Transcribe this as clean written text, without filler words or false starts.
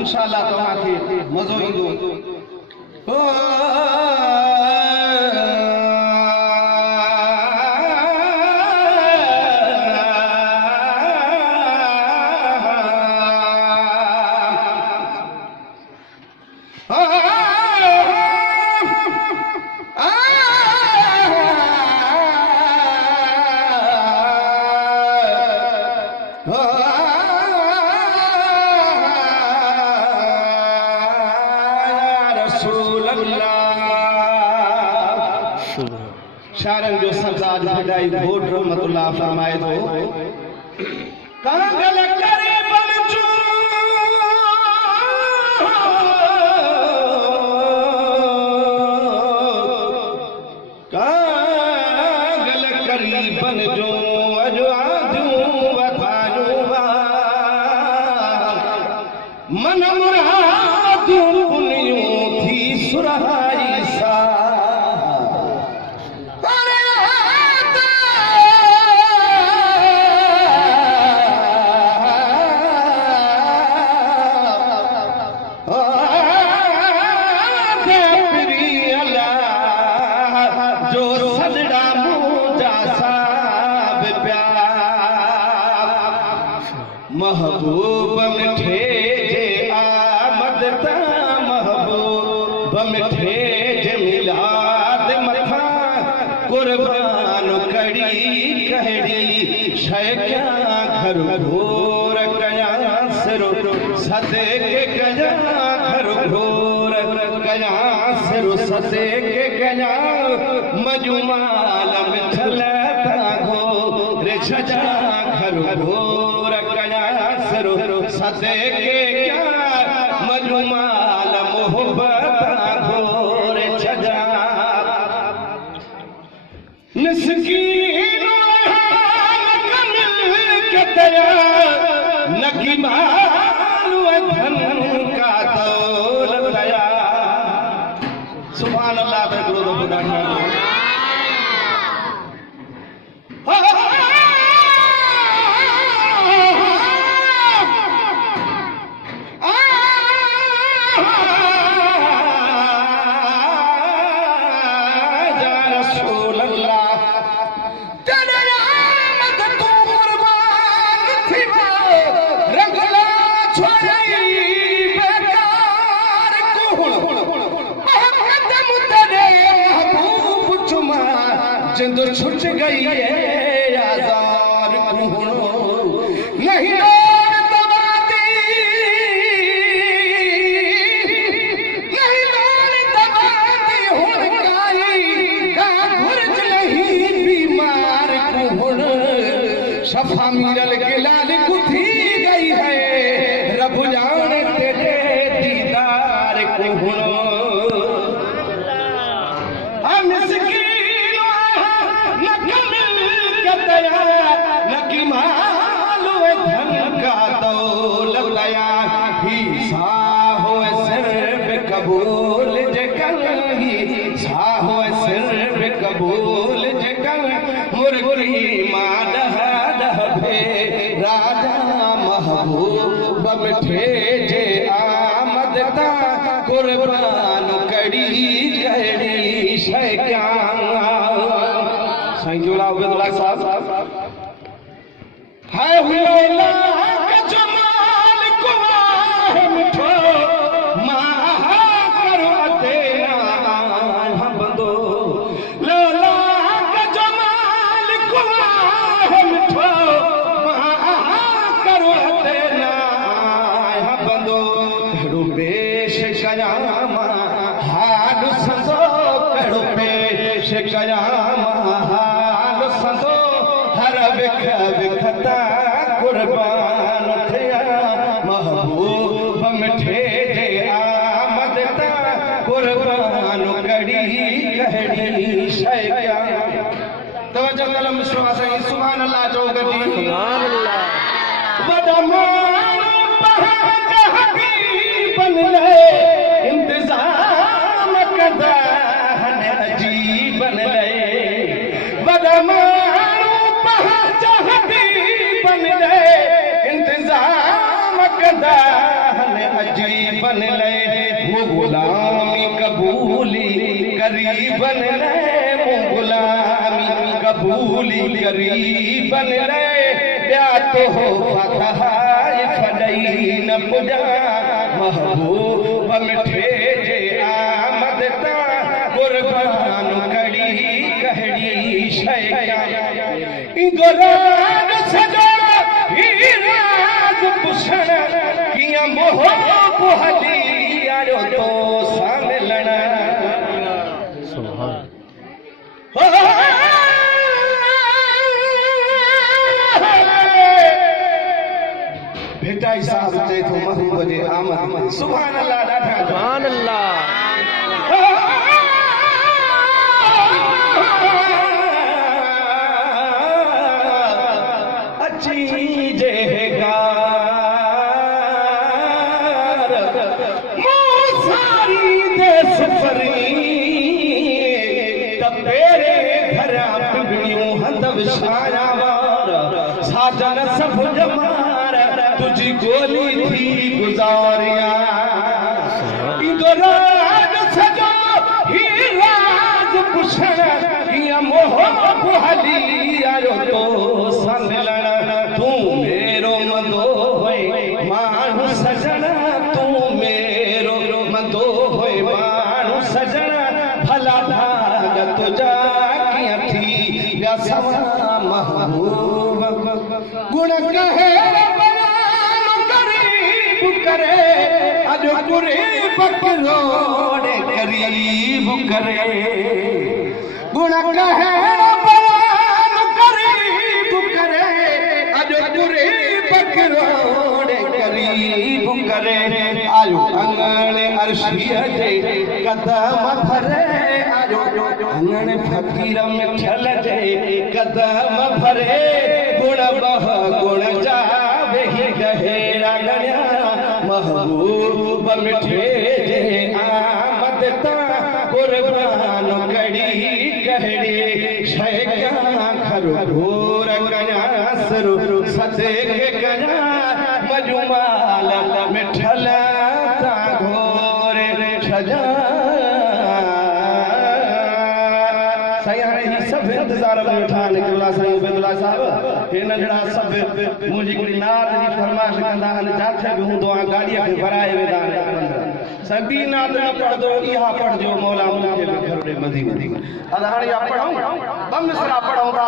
इंशाअल्लाह तव्हांखे मज़ो ईंदो। शारन जो सरदार भडाई घोट रहमतुल्लाह फरमाए तो कांगल करे बलचू कांगल करी बनजो अजवाजू वथाजू मन मुरादू पुनियो थी सुरहाई सा महबूब मिठे जे आमद ता महबूब मिठे जे मिलाद मथा कुर्बान कड़ी कहड़ी शय क्या घर घोर कया सिरो सदे के गया घर घोर कया सिरो सदे के गया मजुमाल मिथल गो रे छजा घर घोर सदे के क्या मजुमाल मोहब्बत घोर छजा निस्कीन कमिल के दया नकी मालू धन का दौलत दया सुभान अल्लाह तकरो तो खुदा जिंदो छुट गई है आजार कुहनो नहीं लोड़ दबाती नहीं लोड़ दबाती हुन काई का घुरज नहीं बीमार कुहन शफा मीरल के लाल कुथी गई है रब जाने तेरे दीदार कुहनो नकी मालू धन का दौलत दया ही साहो सिर्फ कबूल जकल ही साहो सिर्फ कबूल जकल मुर्गी माद दहबे राजा महबूब मिठे जे आमद ता कुर्बान कड़ी कड़ी शय क्या साईं जोला उबैदुल्लाह साहब है हुला के जमाल को है मिठो माहा करो तेरा हम बंदो लोला के जमाल को है मिठो माहा करो तेरा हम बंदो कड़ो पेश कयामा हाड संदो कड़ो पेश कयामा संदो हर विख विखता कुर्बान थिया महबूब मिठे जे आमद ता कुर्बान कड़ी कहड़ी शय क्या तवज्जो कलम शुआ से सुभान अल्लाह जो गदी सुभान अल्लाह वदमान पहाज हबीब बन ले इंतजाम कदा हने अजीब बन ले वदमान पहाज हबीब बन ले इंतजाम कदा अजीबन ले वो गुलामी कबूली करीबन ले वो गुलामी कबूली करीबन ले प्या तो हो फतहाए फडई न पुजा महबूब मिठे जे आमद ता कुर्बान कड़ी कहड़ी शैया इंदो राज सजो ही राज पुछण किया मोह पुहली आयो तो सामिलण सुभान भेटाई साहब चए थो महबूब जे आमद सुभान अल्लाह ॾाढा सुभान अल्लाह अची जे गार सारी दे सफरी तेरे घरा पिगड़ियों हंद विछाया वार साजन सब जमार तुझी गोली थी गुजारिया इंदो राज सजो ही राज पुछण किया मोह पुहली आयो तो संभलण तू मेरो मदो होए माण्हू सजण तू मेरो मदो होए माण्हू सजण भला भाग तुझा किया थी या सवा महबूब गुण कहे करे अजो कुरीब करोड़े करीब करे गुण कहे बयान करीब करे अजो कुरीब करोड़े करीब करे आयो अंगणे अर्शिया जे कदम भरे आयो अंगणे फकीर में ठल जे कदम भरे गुण बह गुण जा वेही गहेड़ा गणिया महबूब मिठे जे आमद ता कुर्बान कड़ी कहड़ी शैका खरु घोर कया सरु सदेक कया मजुमाल मिठल ता घोर सजा सब इंतजार में उठा निकला साईं उबैदुल्ला साहब हे नंढड़ा सब मुंहिंजी हिकिड़ी नात जी फरमाइश कंदा आहिनि जिथे बि हूंदो आहे गाॾीअ खे भराए वेंदा आहिनि सभी नात न पढ़ंदो इहा पढ़जो मौला मूंखे बि घर ॾे मधी अद हाणे इहा पढ़ूं ॿ मिसरा पढ़ूं था